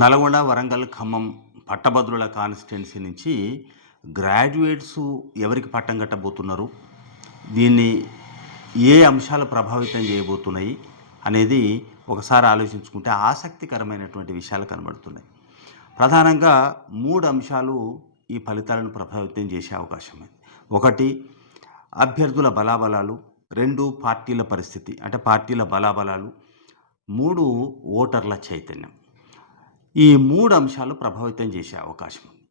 నల్గొండ వరంగల్ ఖమ్మం పట్టభద్రుల కాన్స్టిట్యున్సీ నుంచి గ్రాడ్యుయేట్స్ ఎవరికి పట్టం కట్టబోతున్నారు? దీన్ని ఏ అంశాలు ప్రభావితం చేయబోతున్నాయి అనేది ఒకసారి ఆలోచించుకుంటే ఆసక్తికరమైనటువంటి విషయాలు కనబడుతున్నాయి. ప్రధానంగా మూడు అంశాలు ఈ ఫలితాలను ప్రభావితం చేసే అవకాశం ఉంది. ఒకటి అభ్యర్థుల బలాబలాలు. రెండు పార్టీల పరిస్థితి అంటే పార్టీల బలాబలాలు. మూడు ఓటర్ల చైతన్యం. ఈ మూడు అంశాలు ప్రభావితం చేసే అవకాశం ఉంది.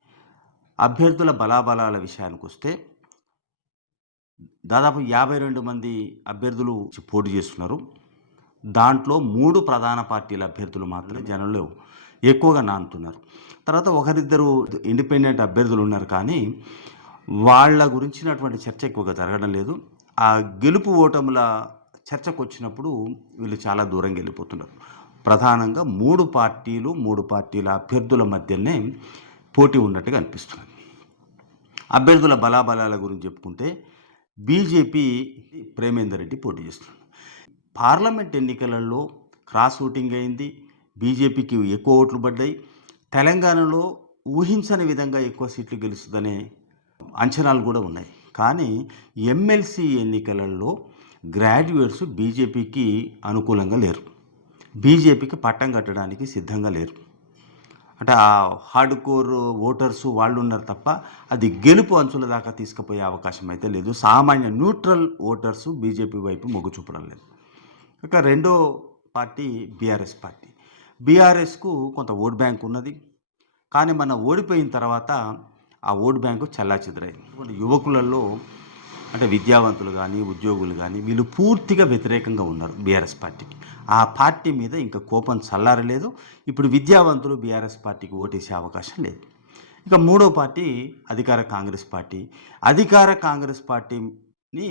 అభ్యర్థుల బలాబలాల విషయానికి వస్తే దాదాపు యాభై రెండు మంది అభ్యర్థులు పోటీ చేస్తున్నారు. దాంట్లో మూడు ప్రధాన పార్టీల అభ్యర్థులు మాత్రమే జనంలో ఎక్కువగా నానుతున్నారు. తర్వాత ఒకరిద్దరు ఇండిపెండెంట్ అభ్యర్థులు ఉన్నారు కానీ వాళ్ళ గురించినటువంటి చర్చ ఎక్కువగా జరగడం లేదు. ఆ గెలుపు ఓటముల చర్చకు వచ్చినప్పుడు వీళ్ళు చాలా దూరంగా వెళ్ళిపోతున్నారు. ప్రధానంగా మూడు పార్టీలు మూడు పార్టీల అభ్యర్థుల మధ్యనే పోటీ ఉన్నట్టుగా అనిపిస్తుంది అభ్యర్థుల బలాబలాల గురించి చెప్పుకుంటే బీజేపీ ప్రేమేందర్ రెడ్డి పోటీ చేస్తుంది పార్లమెంట్ ఎన్నికలలో క్రాస్ ఓటింగ్ అయింది. బీజేపీకి ఎక్కువ ఓట్లు పడ్డాయి. తెలంగాణలో ఊహించని విధంగా ఎక్కువ సీట్లు గెలుస్తుందనే అంచనాలు కూడా ఉన్నాయి. కానీ ఎమ్మెల్సీ ఎన్నికలలో గ్రాడ్యుయేట్స్ బీజేపీకి అనుకూలంగా లేరు. బీజేపీకి పట్టం కట్టడానికి సిద్ధంగా లేరు. అంటే ఆ హార్డ్ కోర్ ఓటర్స్ వాళ్ళు ఉన్నారు తప్ప అది గెలుపు అంచుల దాకా తీసుకుపోయే అవకాశం అయితే లేదు. సామాన్య న్యూట్రల్ ఓటర్స్ బీజేపీ వైపు మొగ్గు చూపడం లేదు. ఇక రెండో పార్టీ బీఆర్ఎస్ పార్టీ. బీఆర్ఎస్కు కొంత ఓట్ బ్యాంక్ ఉన్నది. కానీ మన ఓడిపోయిన తర్వాత ఆ ఓట్ బ్యాంకు చెల్లాచెదురైంది. యువకులలో అంటే విద్యావంతులు కానీ ఉద్యోగులు కానీ వీళ్ళు పూర్తిగా వ్యతిరేకంగా ఉన్నారు బీఆర్ఎస్ పార్టీకి. ఆ పార్టీ మీద ఇంకా కోపం చల్లారలేదు. ఇప్పుడు విద్యావంతులు బీఆర్ఎస్ పార్టీకి ఓటేసే అవకాశం లేదు. ఇక మూడో పార్టీ అధికార కాంగ్రెస్ పార్టీ. అధికార కాంగ్రెస్ పార్టీని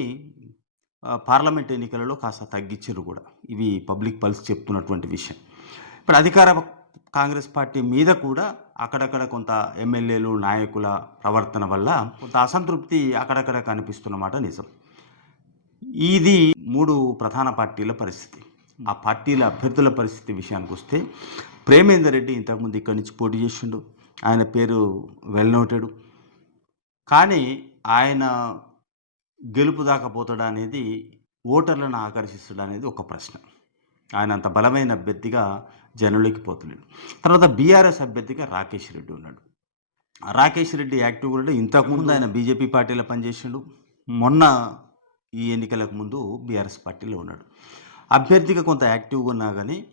పార్లమెంట్ ఎన్నికలలో కాస్త తగ్గించారు కూడా. ఇవి పబ్లిక్ పల్స్ చెప్తున్నటువంటి విషయం. ఇప్పుడు అధికార కాంగ్రెస్ పార్టీ మీద కూడా అక్కడక్కడ కొంత ఎమ్మెల్యేలు నాయకుల ప్రవర్తన వల్ల కొంత అసంతృప్తి అక్కడక్కడ కనిపిస్తున్నమాట నిజం. ఇది మూడు ప్రధాన పార్టీల పరిస్థితి. ఆ పార్టీల అభ్యర్థుల పరిస్థితి విషయానికి వస్తే ప్రేమేందర్ రెడ్డి ఇంతకుముందు ఇక్కడి నుంచి పోటీ చేసిండు. ఆయన పేరు వెల్ కానీ ఆయన గెలుపు దాకా పోతాడా అనేది ఓటర్లను ఆకర్షిస్తాడు అనేది ఒక ప్రశ్న. ఆయన అంత బలమైన అభ్యర్థిగా జనంలోకి పోతున్నాడు తర్వాత బీఆర్ఎస్ అభ్యర్థిగా రాకేష్ రెడ్డి ఉన్నాడు. రాకేష్ రెడ్డి యాక్టివ్ కూడా ఇంతకుముందు ఆయన బీజేపీ పార్టీలో పనిచేసిండు. మొన్న ఈ ఎన్నికలకు ముందు బీఆర్ఎస్ పార్టీలో ఉన్నాడు. అభ్యర్థిగా కొంత యాక్టివ్గా ఉన్నా కానీ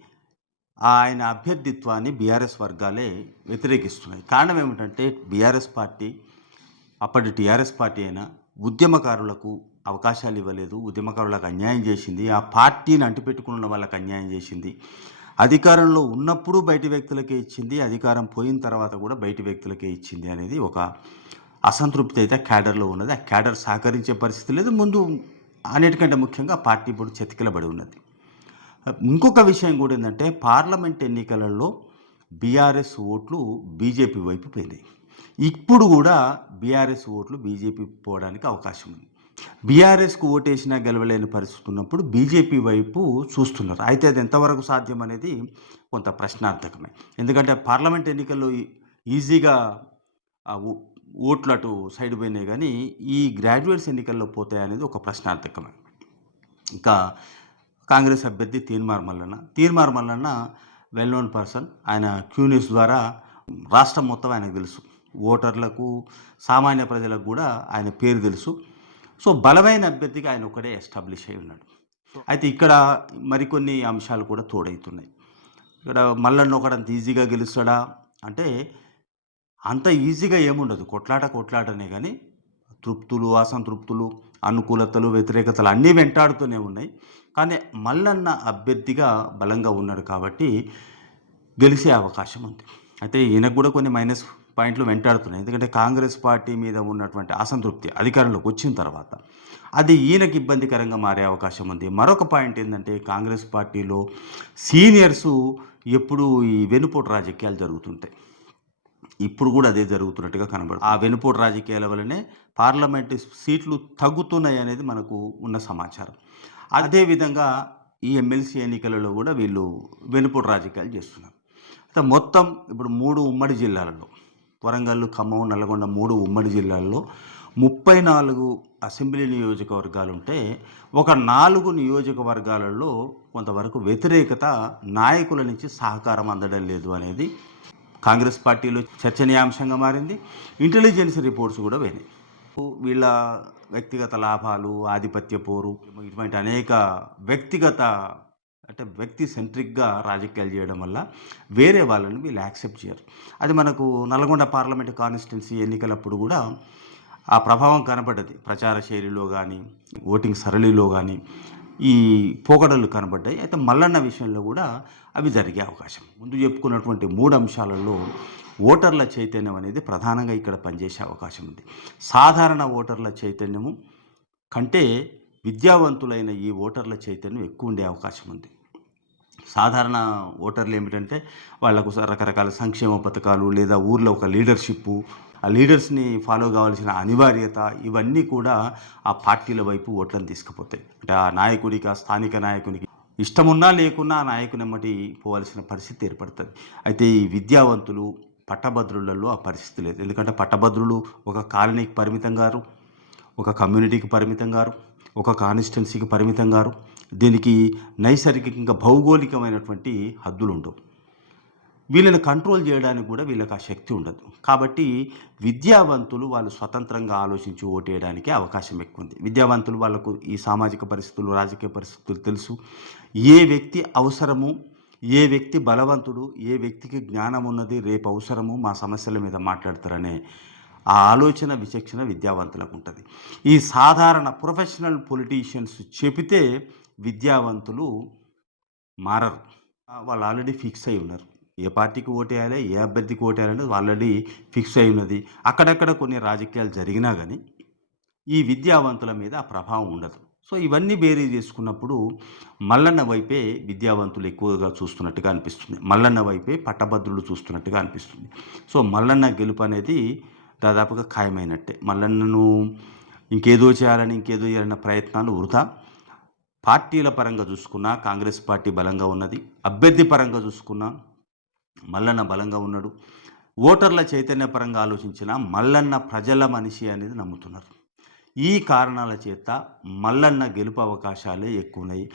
ఆయన అభ్యర్థిత్వాన్ని బీఆర్ఎస్ వర్గాలే వ్యతిరేకిస్తున్నాయి. కారణం ఏమిటంటే బీఆర్ఎస్ పార్టీ అప్పటి టీఆర్ఎస్ పార్టీ అయినా ఉద్యమకారులకు అవకాశాలు ఇవ్వలేదు. ఉద్యమకారులకు అన్యాయం చేసింది. ఆ పార్టీని అంటిపెట్టుకున్న వాళ్ళకి అన్యాయం చేసింది. అధికారంలో ఉన్నప్పుడు బయటి వ్యక్తులకే ఇచ్చింది. అధికారం పోయిన తర్వాత కూడా బయటి వ్యక్తులకే ఇచ్చింది అనేది ఒక అసంతృప్తి అయితే క్యాడర్లో ఉన్నది. ఆ క్యాడర్ సహకరించే పరిస్థితి లేదు. ముందు అన్నిటికంటే ముఖ్యంగా పార్టీ ఇప్పుడు చతికిలబడి ఉన్నది. ఇంకొక విషయం కూడా ఏంటంటే పార్లమెంట్ ఎన్నికలలో బీఆర్ఎస్ ఓట్లు బీజేపీ వైపు పోయినాయి. ఇప్పుడు కూడా బీఆర్ఎస్ ఓట్లు బీజేపీ పోవడానికి అవకాశం ఉంది. బీఆర్ఎస్కు ఓటేసినా గెలవలేని పరిస్థితి ఉన్నప్పుడు బీజేపీ వైపు చూస్తున్నారు. అయితే అది ఎంతవరకు సాధ్యం అనేది కొంత ప్రశ్నార్థకమే. ఎందుకంటే పార్లమెంట్ ఎన్నికల్లో ఈ- ఈజీగా ఓ- ఓట్లు అటు సైడ్ పోయినాయి కానీ ఈ గ్రాడ్యుయేట్స్ ఎన్నికల్లో పోతాయి అనేది ఒక ప్రశ్నార్థకమే. ఇంకా కాంగ్రెస్ అభ్యర్థి Teenmar Mallanna. Teenmar Mallanna well known person ఆయన క్యూనిస్ ద్వారా రాష్ట్రం మొత్తం ఆయనకు తెలుసు. ఓటర్లకు సామాన్య ప్రజలకు కూడా ఆయన పేరు తెలుసు. సో బలమైన అభ్యర్థిగా ఆయన ఒకడే ఎస్టాబ్లిష్ అయి ఉన్నాడు. అయితే ఇక్కడ మరికొన్ని అంశాలు కూడా తోడవుతున్నాయి. ఇక్కడ మల్లన్న ఒకడంత ఈజీగా గెలుస్తాడా? అంటే అంత ఈజీగా ఏముండదు. కొట్లాట కొట్లాటనే కానీ తృప్తులు అసంతృప్తులు అనుకూలతలు వ్యతిరేకతలు అన్నీ వెంటాడుతూనే ఉన్నాయి. కానీ మల్లన్న అభ్యర్థిగా బలంగా ఉన్నాడు కాబట్టి గెలిచే అవకాశం ఉంది. అయితే ఈయనకు కూడా కొన్ని మైనస్ పాయింట్లు వెంటాడుతున్నాయి. ఎందుకంటే కాంగ్రెస్ పార్టీ మీద ఉన్నటువంటి అసంతృప్తి అధికారంలోకి వచ్చిన తర్వాత అది ఈయనకి ఇబ్బందికరంగా మారే అవకాశం ఉంది. మరొక పాయింట్ ఏంటంటే కాంగ్రెస్ పార్టీలో సీనియర్సు ఎప్పుడు ఈ వెనుపోటు రాజకీయాలు జరుగుతుంటాయి. ఇప్పుడు కూడా అదే జరుగుతున్నట్టుగా కనబడుతుంది. ఆ వెనుపోటు రాజకీయాల వల్లనే పార్లమెంటు సీట్లు తగ్గుతున్నాయి అనేది మనకు ఉన్న సమాచారం. అదేవిధంగా ఈ ఎమ్మెల్సీ ఎన్నికలలో కూడా వీళ్ళు వెనుపోటు రాజకీయాలు చేస్తున్నారు. అయితే మొత్తం ఇప్పుడు మూడు ఉమ్మడి జిల్లాలలో వరంగల్ ఖమ్మం నల్గొండ మూడు ఉమ్మడి జిల్లాల్లో ముప్పై నాలుగు అసెంబ్లీ నియోజకవర్గాలుంటే ఒక నాలుగు నియోజకవర్గాలలో కొంతవరకు వ్యతిరేకత నాయకుల నుంచి సహకారం అందడం లేదు అనేది కాంగ్రెస్ పార్టీలో చర్చనీయాంశంగా మారింది. ఇంటెలిజెన్స్ రిపోర్ట్స్ కూడా పోయినాయి. వీళ్ళ వ్యక్తిగత లాభాలు ఆధిపత్య పోరు ఇటువంటి అనేక వ్యక్తిగత అంటే వ్యక్తి సెంట్రిక్గా రాజకీయాలు చేయడం వల్ల వేరే వాళ్ళని వీళ్ళు యాక్సెప్ట్ చేయరు. అది మనకు నల్గొండ పార్లమెంట్ కాన్స్టిట్యున్సీ ఎన్నికలప్పుడు కూడా ఆ ప్రభావం కనబడ్డది. ప్రచార శైలిలో కానీ ఓటింగ్ సరళిలో కానీ ఈ పోకడలు కనబడ్డాయి. అయితే మల్లన్న విషయంలో కూడా అవి జరిగే అవకాశం. ముందు చెప్పుకున్నటువంటి మూడు అంశాలలో ఓటర్ల చైతన్యం అనేది ప్రధానంగా ఇక్కడ పనిచేసే అవకాశం ఉంది. సాధారణ ఓటర్ల చైతన్యము కంటే విద్యావంతులైన ఈ ఓటర్ల చైతన్యం ఎక్కువ ఉండే అవకాశం ఉంది. సాధారణ ఓటర్లు ఏమిటంటే వాళ్ళకు రకరకాల సంక్షేమ పథకాలు లేదా ఊర్లో ఒక లీడర్షిప్ ఆ లీడర్స్ని ఫాలో కావాల్సిన అనివార్యత ఇవన్నీ కూడా ఆ పార్టీల వైపు ఓట్లను తీసుకుపోతాయి. అంటే ఆ నాయకుడికి ఆ స్థానిక నాయకునికి ఇష్టమున్నా లేకున్నా ఆ నాయకుని ఎమ్మటి పోవాల్సిన పరిస్థితి ఏర్పడుతుంది. అయితే ఈ విద్యావంతులు పట్టభద్రులలో ఆ పరిస్థితి లేదు. ఎందుకంటే పట్టభద్రులు ఒక కాలనీకి పరిమితం గారు ఒక కమ్యూనిటీకి పరిమితం గారు ఒక కాన్స్టిట్యున్సీకి పరిమితం గారు. దీనికి నైసర్గికంగా భౌగోళికమైనటువంటి హద్దులు ఉండవు వీళ్ళని కంట్రోల్ చేయడానికి కూడా వీళ్ళకి ఆ శక్తి ఉండదు. కాబట్టి విద్యావంతులు వాళ్ళు స్వతంత్రంగా ఆలోచించి ఓటేయడానికి అవకాశం ఎక్కువ ఉంది విద్యావంతులు వాళ్ళకు ఈ సామాజిక పరిస్థితులు రాజకీయ పరిస్థితులు తెలుసు. ఏ వ్యక్తి అవసరము ఏ వ్యక్తి బలవంతుడు ఏ వ్యక్తికి జ్ఞానం ఉన్నది రేపు అవసరము మా సమస్యల మీద మాట్లాడతారనే ఆ ఆలోచన విచక్షణ విద్యావంతులకు ఉంటుంది ఈ సాధారణ ప్రొఫెషనల్ పొలిటీషియన్స్ చెబితే విద్యావంతులు మారరు. వాళ్ళు ఆల్రెడీ ఫిక్స్ అయి ఉన్నారు. ఏ పార్టీకి ఓటేయాలి ఏ అభ్యర్థికి ఓటేయాలనేది ఆల్రెడీ ఫిక్స్ అయి ఉన్నది. అక్కడక్కడ కొన్ని రాజకీయాలు జరిగినా కానీ ఈ విద్యావంతుల మీద ఆ ప్రభావం ఉండదు. సో ఇవన్నీ బేరీ చేసుకున్నప్పుడు మల్లన్న వైపే విద్యావంతులు ఎక్కువగా చూస్తున్నట్టుగా అనిపిస్తుంది. మల్లన్న వైపే పట్టభద్రులు చూస్తున్నట్టుగా అనిపిస్తుంది. సో మల్లన్న గెలుపు అనేది దాదాపుగా ఖాయమైనట్టే. మల్లన్నను ఇంకేదో చేయాలని ఇంకేదో చేయాలన్న ప్రయత్నాలు వృధా. పార్టీల పరంగా చూసుకున్నా కాంగ్రెస్ పార్టీ బలంగా ఉన్నది. అభ్యర్థి పరంగా చూసుకున్నా మల్లన్న బలంగా ఉన్నాడు. ఓటర్ల చైతన్య పరంగా ఆలోచించిన మల్లన్న ప్రజల మనిషి అనేది నమ్ముతున్నారు. ఈ కారణాల చేత మల్లన్న గెలుపు అవకాశాలే ఎక్కువ ఉన్నాయి